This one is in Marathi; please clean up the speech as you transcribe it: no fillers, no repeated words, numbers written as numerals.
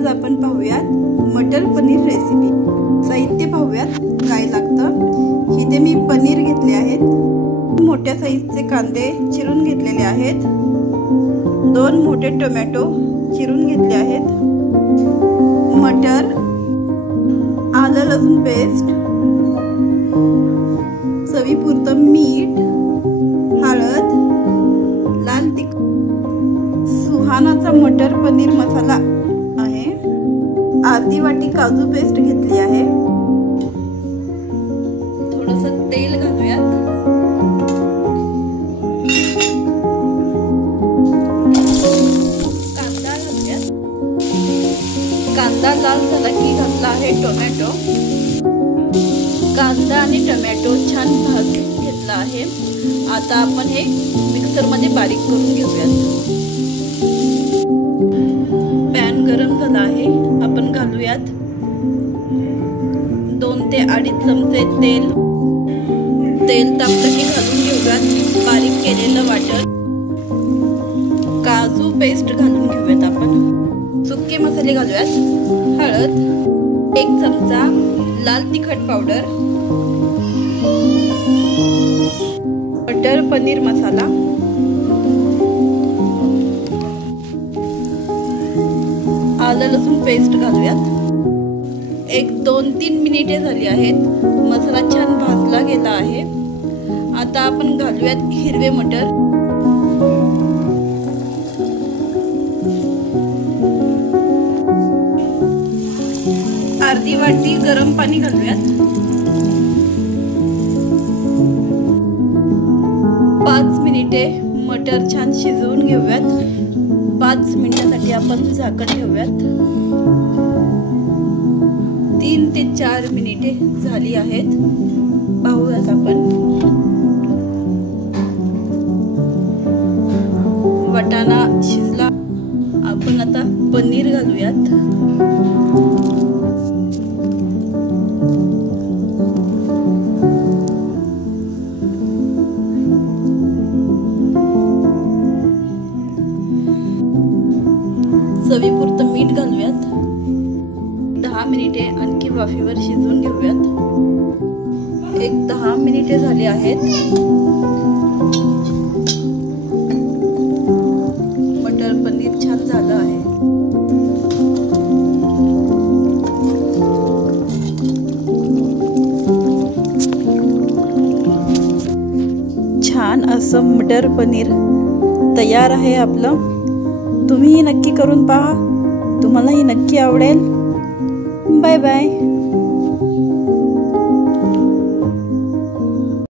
आज आपण पाहूयात मटर पनीर रेसिपी। साहित्य पाहूयात काय लागतं। इथे मी पनीर घेतले आहेत, मोठ्या साईजचे कांदे चिरून घेतलेले आहेत, 2 मोठे टोमॅटो चिरून घेतले आहेत, मटर, आलं लसूण पेस्ट, चवीपुरतं मीठ, हळद, लाल तिखट, सुहानाचा मटर पनीर मसाला आहे, अर्धी वाटी काजू पेस्ट घेतली आहे, थोडंसं तेल घालूयात, कांदा घालूयात, कांदा लाल झाला की घातला आहे टोमॅटो, कांदा आणि टोमॅटो छान भाजून घेतला आहे। आता आपण हे मिक्सर मध्ये बारीक करून घेऊयात। पॅन गरम झाला आहे, आपण घालूयात 2 ते 2.5 चमचे तेल। तेल तापलं की घालून घेऊयात बारीक केलेलं वाटण, काजू पेस्ट घालून घेऊयात आपण, सुके मसाले घालूयात, हळद, 1 चमचा लाल तिखट पावडर, मटर पनीर मसाला, आलं लसूण पेस्ट घालूयात। 1-2-3 मिनिटे झाली आहेत, मसाला छान भाजला गेला आहे। आता आपण घालूयात हिरवे मटर, अर्धी वाटी गरम पाणी घालूयात, 5 मिनिटे मटर छान शिजवून घेऊयात। 5 मिनिटांसाठी आपण झाकण ठेवूयात। 3 ते 4 मिनिटे झाली आहेत, पाहूयात आपण। वाटाणा शिजला, आपण आता पनीर घालूयात, चवीपुरतं मीठ घालूयात, 10 मिनिटे आणखी वाफेवर शिजवून घेऊयात। 10 मिनिटे झाली आहेत, मटर पनीर छान झालं आहे। छान असं मटर पनीर तयार आहे आपलं। तुम्हीही नक्की करून पहा, तुम्हालाही नक्की आवडेल। Bye bye.